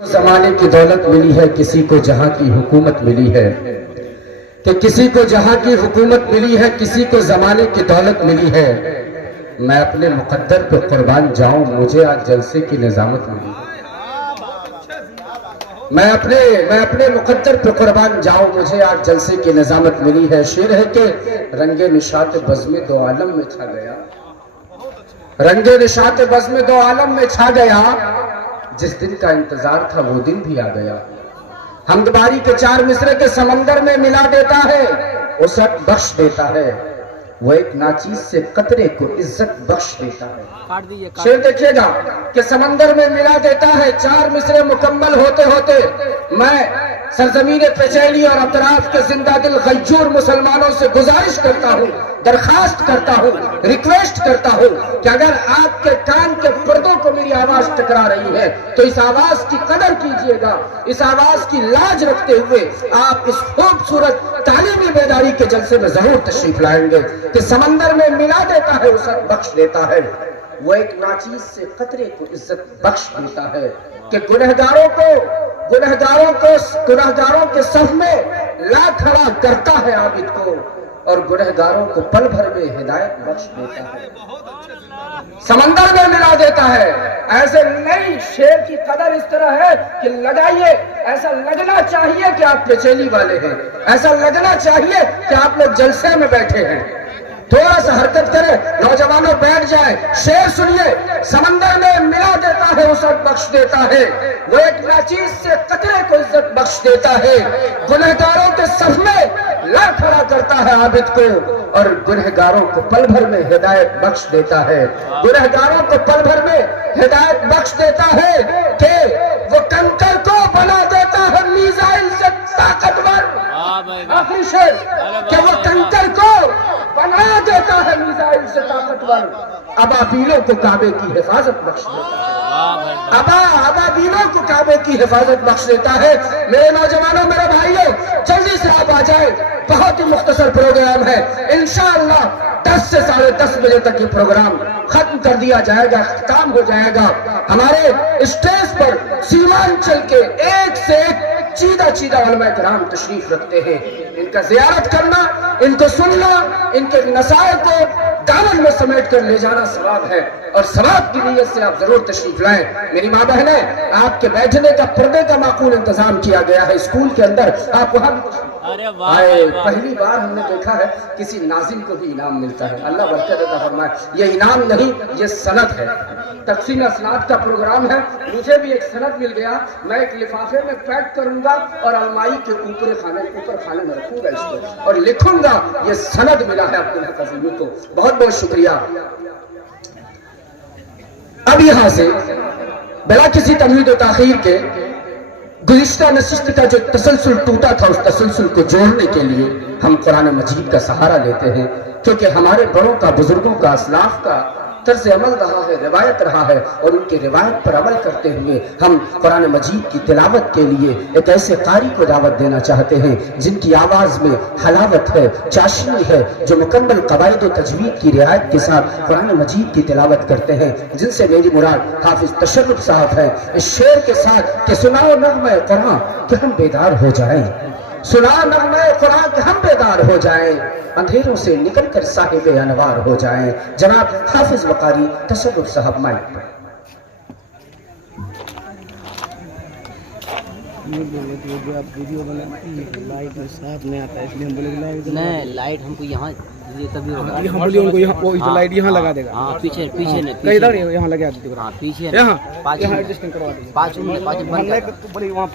زمانے کی دولت ملی ہے، کسی کو جہاں کی حکومت ملی ہے، کہ کسی کو جہاں کی حکومت ملی ہے، کسی کو زمانے کی دولت ملی ہے۔ میں اپنے مقدر پہ قربان جاؤں، مجھے آج جلسے کی نظامت ملی ہے۔ میں اپنے مقدر پہ قربان جاؤں، مجھے آج جلسے کی نظامت ملی ہے۔ شعر ہے کہ رنگ نشاط بزم دو عالم میں چھا گیا، رنگ نشاط بزم دو عالم میں چھا گیا، جس دن کا انتظار تھا وہ دن بھی آ گیا۔ حمد باری کے چار مصرے کے سمندر میں ملا دیتا ہے، وسعت بخش دیتا ہے، وہ ایک ناچیز سے قطرے کو عزت بخش دیتا ہے۔ شعر دیکھیے گا کہ سمندر میں ملا دیتا ہے، چار مصرے مکمل ہوتے ہوتے میں سرزمین پچیلی اور اطراف کے زندہ دل غیور مسلمانوں سے گزارش کرتا ہوں، درخواست کرتا ہوں، ریکویسٹ کرتا ہوں کہ اگر آپ کے کان کے پردوں کو میری آواز ٹکرا رہی ہے تو اس آواز کی قدر کیجئے گا، اس آواز کی لاج رکھتے ہوئے آپ اس خوبصورت تعلیمی بیداری کے جلسے میں ضرور تشریف لائیں گے کہ سمندر میں ملا دیتا ہے، وسعت بخش دیتا ہے، وہ ایک ناچیز سے قطرے کو عزت بخش دیتا ہے، کہ گنہگاروں کے صف میں لا کھڑا کرتا ہے عابد کو، اور گنہگاروں کو پل بھر میں ہدایت بخش دیتا ہے، سمندر میں ملا دیتا ہے۔ ایسے نئی شعر کی قدر اس طرح ہے کہ لگائیے، ایسا لگنا چاہیے کہ آپ پچیلی والے ہیں، ایسا لگنا چاہیے کہ آپ لوگ جلسے میں بیٹھے ہیں۔ تھوڑا سا حرکت کرے، نوجوانوں بیٹھ جائے، شعر سنیے۔ سمندر میں ملا دیتا ہے، وسعت بخش دیتا ہے، وہ ایک ناچیز سے قطرے کو عزت بخش دیتا ہے، گنہگاروں کے صف میں لا کھڑا کرتا ہے عابد کو، اور گنہگاروں کو پل بھر میں ہدایت بخش دیتا ہے، گنہگاروں کو پل بھر میں ہدایت بخش دیتا ہے، کہ وہ کنکر کو بنا دیتا ہے میزائل سے طاقتور۔ آخری شعر کہ وہ کنکر کو بنا دیتا ہے میزائل سے طاقتور، ابابیلوں کو کعبے کی حفاظت بخش دیتا ہے، ابابیلوں کو کعبے کی حفاظت بخش دیتا ہے۔ میرے نوجوانوں، میرے بھائیوں، جلدی سے آپ آ جائیں، بہت ہی مختصر پروگرام ہے، انشاءاللہ 10 سے 10:30 بجے تک یہ پروگرام ختم کر دیا جائے گا، اختتام ہو جائے گا۔ ہمارے اسٹیج پر سیمانچل کے ایک سے ایک چیدہ علماء کرام تشریف رکھتے ہیں، ان کا زیارت کرنا، ان کو سننا، ان کے نصائح کو دامن میں سمیٹ کر لے جانا ثواب ہے، اور ثواب کی نیت سے آپ ضرور تشریف لائیں۔ میری ماں بہنیں، آپ کے بیٹھنے کا پردے کا معقول انتظام کیا گیا ہے اسکول کے اندر، آپ وہاں آئے۔ پہلی بار ہم نے دیکھا ہے کسی ناظم کو بھی انعام ملتا ہے، اللہ برکت عطا فرمائے۔ یہ انعام نہیں، یہ سند ہے، تقسیم اسناد کا پروگرام ہے۔ مجھے بھی ایک سند مل گیا، میں ایک لفافے میں پیک کروں گا اور المائی کے اوپر خانے میں رکھوں گا اس کو، اور لکھوں گا یہ سند ملا ہے عبدالحق عظیمی کو۔ بہت بہت شکریہ۔ اب یہاں سے بلا کسی تمہید و تاخیر کے گزشتہ نشست کا جو تسلسل ٹوٹا تھا، اس تسلسل کو جوڑنے کے لیے ہم قرآن مجید کا سہارا لیتے ہیں، کیونکہ ہمارے بڑوں کا، بزرگوں کا، اسلاف کا طرز عمل رہا ہے، روایت رہا ہے، اور ان کی روایت پر عمل کرتے ہوئے ہم قرآن مجید کی تلاوت کے لیے ایک ایسے قاری کو دعوت دینا چاہتے ہیں جن کی آواز میں حلاوت ہے، چاشنی ہے، جو مکمل قواعد و تجوید کی رعایت کے ساتھ قرآن مجید کی تلاوت کرتے ہیں، جن سے میری مراد حافظ تشرف صاحب ہے، اس شعر کے ساتھ کہ سناؤ نغمہ قرآن کہ ہم بیدار ہو جائیں، سناؤ نغمہ قرآن کہ ہم بیدار ہو جائیں، اندھیروں سے نکل کر صاحب انوار ہو جائیں۔ جناب حافظ وقاری تشرف صاحب مائک پر۔ آپ ویڈیو بناتی لائٹ ساتھ نہیں آتا ہے، اس لیے ہم بولے نہیں، لائٹ ہم کو یہاں تبھی ہوگا، ہم بولے ان کو یہاں لائٹ یہاں لگا دے گا، ہاں پیچھے نہیں، ادھر یہاں لگا دیتے، ہاں پیچھے یہاں ایڈجسٹمنٹ کروا دیں، 5 منٹ بولے وہاں۔